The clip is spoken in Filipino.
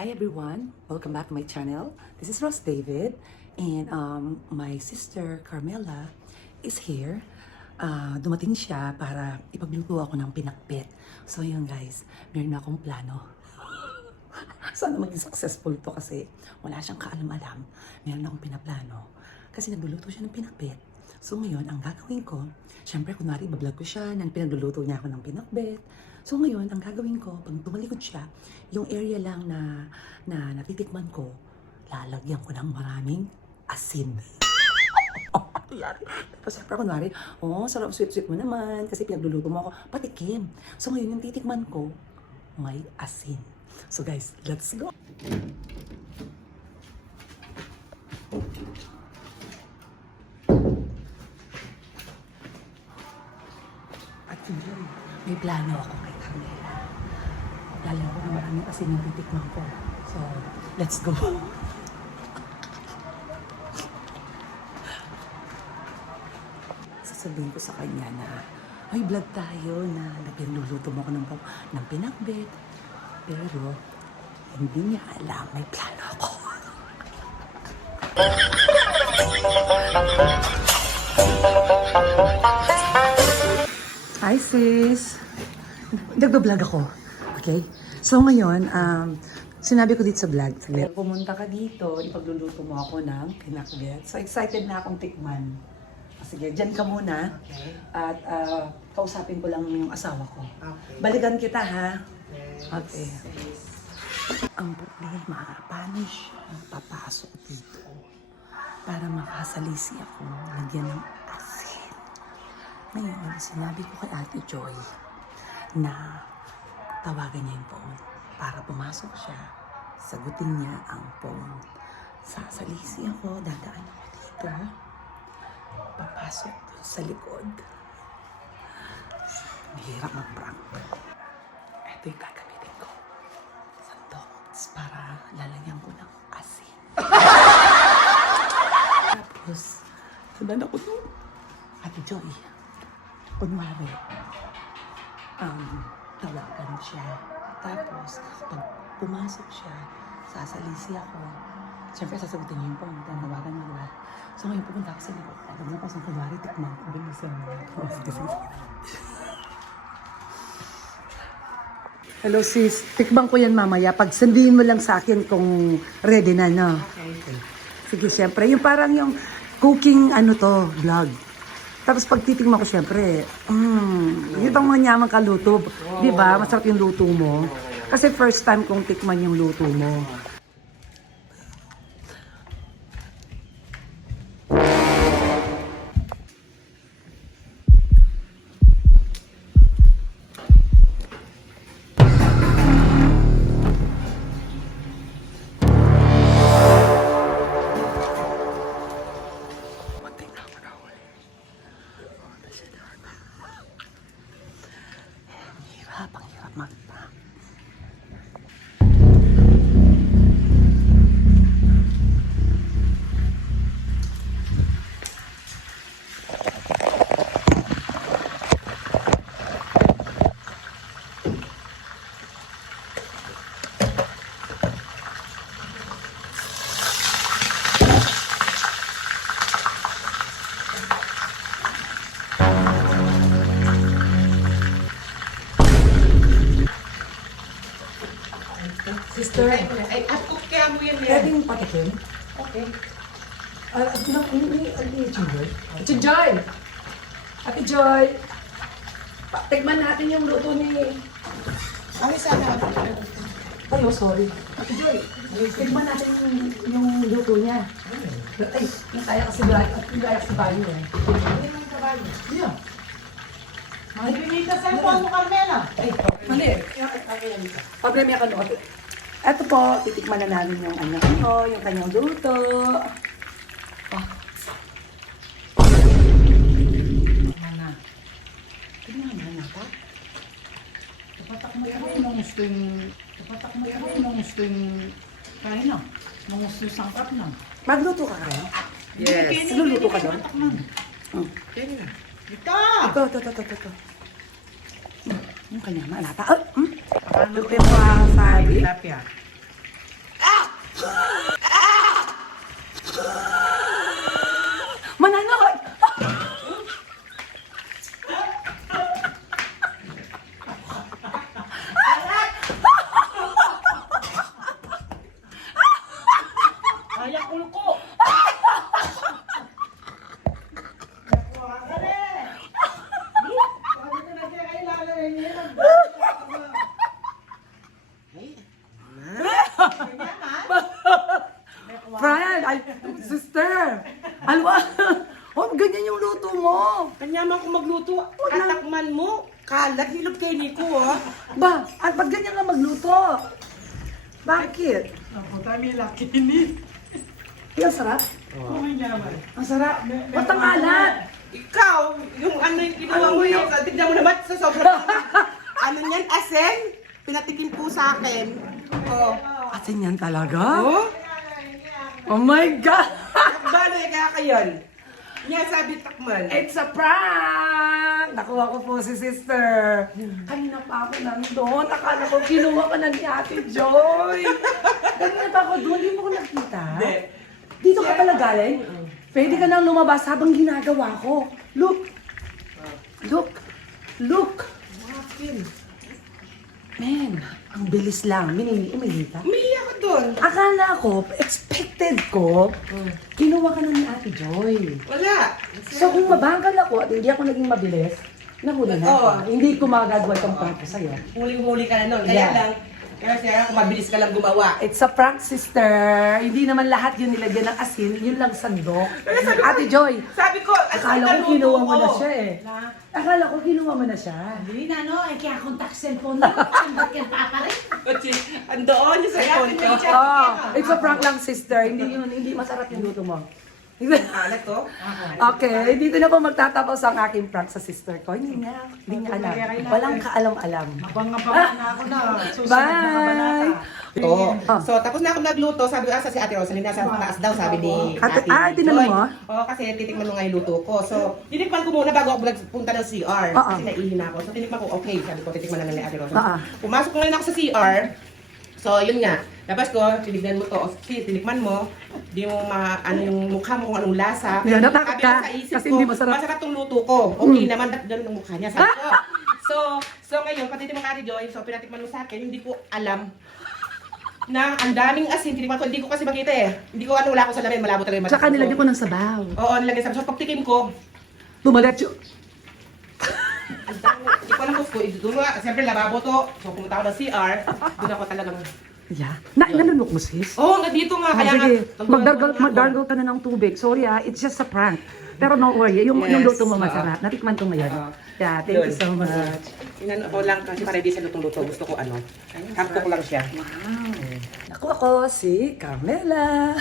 Hi everyone, welcome back to my channel. This is Ross David and my sister Carmela is here. Dumating siya para ipagluto ako ng pinakbet. So yun guys, meron akong plano. Sana maging successful to kasi wala siyang kaalam-alam. Meron akong pinaplano kasi nagluluto siya ng pinakbet. So ngayon, ang gagawin ko, syempre kunwari bablog ko siya nang pinagluluto niya ako ng pinakbet. So ngayon, ang gagawin ko, pag tumalikod siya, yung area lang na natitikman ko, lalagyan ko ng maraming asin. Tapos syempre kunwari, sarap sweet-sweet mo naman kasi pinagluluto mo ako, patikim. So ngayon, yung titikman ko, may asin. So guys, let's go! At yun, may plano ako kay Carmela. Lalagyan ko na maraming asin yung titikman ko. So, let's go! Sasabihin ko sa kanya na, ay vlog tayo na nagluluto mo ko ng pinakbet. Pero, hindi niya alam, may plano ako. Hi sis! Nagbablog ako, okay? So ngayon, sinabi ko dito sa vlog, pumunta ka dito, ipagluluto mo ako ng pinakbet. So excited na akong tikman. Sige, dyan ka muna. Okay. At kausapin ko lang yung asawa ko. Okay. Balikan kita ha. Yes. Okay. Ang problema, paano siya papasok dito para makasalisi ako, lagyan ng asin. Ngayon, sinabi ko kay Ate Joy na tawagan niya yung phone para pumasok siya, sagutin niya ang phone. Sasalisi ako, dadaan ako dito, papasok dun sa likod. Mahirap mag-prank. Ito yung gagamitin ko. Sandok para lalagyan ko ng asin. Tapos, sundan ako doon. Ate Joy, kunwari, tawagan siya. Tapos, pag pumasok siya, sasalisi ako. Siyempre, sasagutin niya yung phone. Tawagan mo, diba? So, ngayon pupunta ako sa likod. Alam mo, pasang kunwari, tikman ko rin sa Hello sis, tikman ko yan mamaya. Pag sandihin mo lang sa akin kung ready na, no? Okay. Sige, siyempre. Yung parang yung cooking, vlog. Tapos pag titikman ko, siyempre, yun ang mga nyamang kaluto. Di ba? Masarap yung luto mo. Kasi first time kong tikman yung luto mo. Ang hirap mag-prank. Sister, Ay, kaya mo yan pwede yung patikim? Okay. Ate Joy! Ate Joy! Tikman natin yung luto ni... Ay, sana. Ay, sorry. Ate Joy, tikman natin yung luto niya. Ay, yung kaya kasi bayo eh. Hindi man trabaho. Yeah. Ay, pinita sa phone mo, Carmela. Ay, mali. Problema ka no. Ito po, titikman na namin yung yung kanyang luto. Mana. Tignan mo na pa. Tapatak mo yan yung gusto yung... Tapatak mo yan yung gusto yung... Kain na. Yung gusto yung sangkap na. Magluto ka rin? Yes. Nagluluto ka doon? Kaya na. Ito! Ito. Yung kanya, malata. Paano Luto mo ang sabi. Tilapia. Mananakot! Ayak ulko! Brian, ay, sister! Alwa! Oh, ganyan yung luto mo! Kanya man kung magluto, atakman mo. Kalat, hilog kay Nico, oh. Ba, at ba't ganyan ka magluto? Bakit? Ako, tayo laki ni. Ang sarap? Kumain naman. Ang sarap? Ba't ang alat? Ikaw, yung ano yung ginawa mo yun, tignan mo naman sa sobrang... ano yan, asen? Pinatikim po sa akin. Oh. Asin yan talaga? Oh? Oh my God! Balo yung kaya kayon. Niya sabi takman. It's a prank! Nakuha ko po si sister. Kanina pa ako nandun. Akala ko kinuha ka na ni Ate Joy. Kanina pa ako doon. Hindi mo ko nakita. Hindi. Dito ka pala galing? Pwede ka nang lumabas habang ginagawa ko. Look! Look! Look! Man, ang bilis lang. Umihinta. Umiiyak ka doon. Akala ko, expected ko, kinuha ka na ni Ate Joy. Wala. So kung mabagal ako at hindi ako naging mabilis, nahuli na ako. Oo. Hindi ko magagawa itong prank ko sa'yo. Huling-huli ka na noon. Kaya Yeah. lang, kaya kung mabilis ka lang gumawa. It's a prank, sister. Hindi naman lahat yun nilagyan ng asin, yun lang sandok. Ate Joy, Sabi ko, akala ko kinuha mo na siya eh. Akala ko kinuha mo na siya. Hindi na, no? Ay, kaya contact cellphone mo. Ba't ka paparin? Andoon yung cellphone ko. Oh, it's a prank lang, sister. Hindi masarap yung luto mo. Alat ko? Okay, dito na po magtatapos ang aking prank sa sister ko. Hindi niya alam. Walang kaalam-alam. Abang-abang na ako na. Susunod na Bye! kabanata. Oo. So, tapos na ako nagluto. Sabi ko, asa si Ate Rosalie, nasa taas daw, sabi ni Tinanong mo? Oo, kasi titikman mo nga yung luto ko. So, tinikman ko muna bago ako nagpunta ng CR. Oo. Kasi naiihina ako. So, tinikman ko, okay. Sabi ko, titikman na lang ni Ate Rosalie. Oo. Pumasok ngayon ako sa CR. So, yun nga. Labas ko, tinignan mo to. Tinikman mo. Di mo ano yung mukha mo kung anong lasa. Yeah, natakot Sabi ka, ko sa isip kasi ko, hindi masarap. masarap tong luto ko. Okay naman, ba't ganun ang mukha niya? Sabi ko. So ngayon, pati mo Ate Joy, so pinatikman mo sa akin, hindi ko alam na ang daming asin. Tinikman ko, hindi ko kasi makita eh. Hindi ko wala ko sa lamin, malabo talaga yung mata Tsaka nilagyan ko ng sabaw. Oo, nilagyan sa. So pagtikim ko, Tumagat yung... ang dami. Hindi ko alam kung doon nga, siyempre lababo to. So pumunta ako ng CR, doon ako talagang, Yeah. Nanunok mo, sis? oh, hanggang dito nga, kaya nga. Sige, magdargal ka na ng tubig. Sorry it's just a prank. Pero no worry, yung Yes, luto mo masarap. Natikman ko ngayon. Yeah, thank you so much. Inano ko lang kasi para di sa lutong luto, gusto ko ano, half cook lang siya. Ako si Carmela.